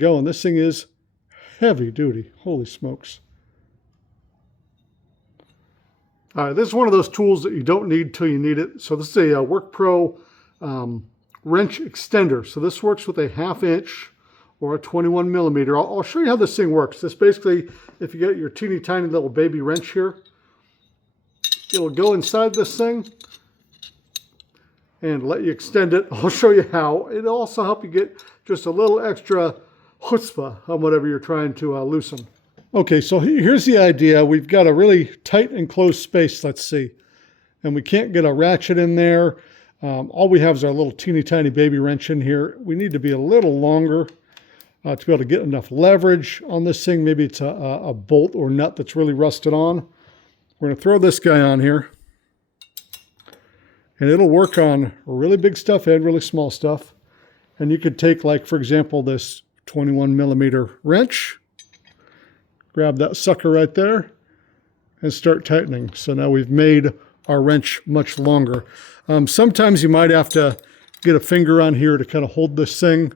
go, and this thing is heavy duty. Holy smokes. All right, this is one of those tools that you don't need till you need it. So this is a Workpro wrench extender. So this works with a 1/2 inch or a 21 millimeter. I'll show you how this thing works. This basically, if you get your teeny tiny little baby wrench here, it'll go inside this thing and let you extend it. I'll show you how. It'll also help you get just a little extra chutzpah on whatever you're trying to loosen. Okay, so here's the idea. We've got a really tight enclosed space, let's see. And we can't get a ratchet in there. All we have is our little teeny tiny baby wrench in here. We need to be a little longer to be able to get enough leverage on this thing. Maybe it's a bolt or nut that's really rusted on. We're going to throw this guy on here. And it'll work on really big stuff and really small stuff. And you could take, like, for example, this 21 millimeter wrench. Grab that sucker right there and start tightening. So now we've made our wrench much longer. Sometimes you might have to get a finger on here to kind of hold this thing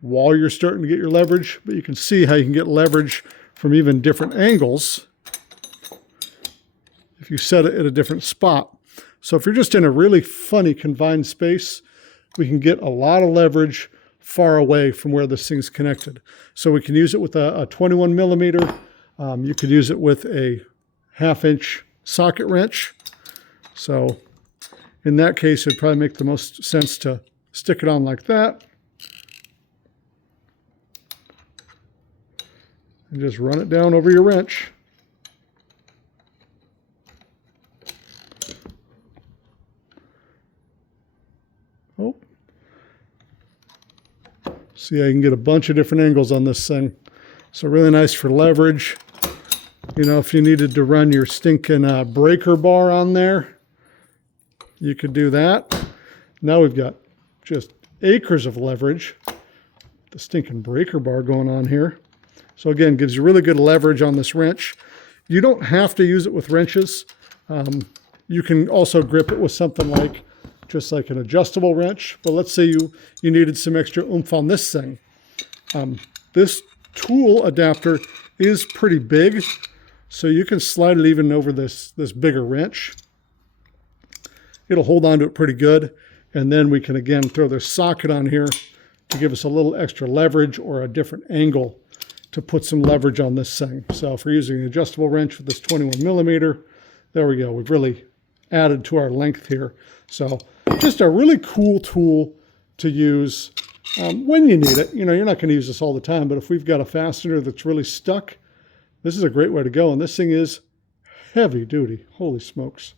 while you're starting to get your leverage, but you can see how you can get leverage from even different angles if you set it at a different spot. So if you're just in a really funny confined space, we can get a lot of leverage far away from where this thing's connected. So we can use it with a 21 millimeter. You could use it with a 1/2 inch socket wrench. So in that case, it'd probably make the most sense to stick it on like that. And just run it down over your wrench. Oh. See, I can get a bunch of different angles on this thing. So really nice for leverage. You know, if you needed to run your stinking breaker bar on there, you could do that. Now we've got just acres of leverage. The stinking breaker bar going on here. So again, gives you really good leverage on this wrench. You don't have to use it with wrenches. You can also grip it with something like, just like an adjustable wrench. But let's say you needed some extra oomph on this thing. This tool adapter is pretty big, so you can slide it even over this bigger wrench. It'll hold on to it pretty good. And then we can again throw this socket on here to give us a little extra leverage or a different angle to put some leverage on this thing. So if we're using an adjustable wrench with this 21 millimeter, there we go. We've really added to our length here. So just a really cool tool to use when you need it. You know, you're not going to use this all the time, but if we've got a fastener that's really stuck, this is a great way to go. And this thing is heavy duty. Holy smokes.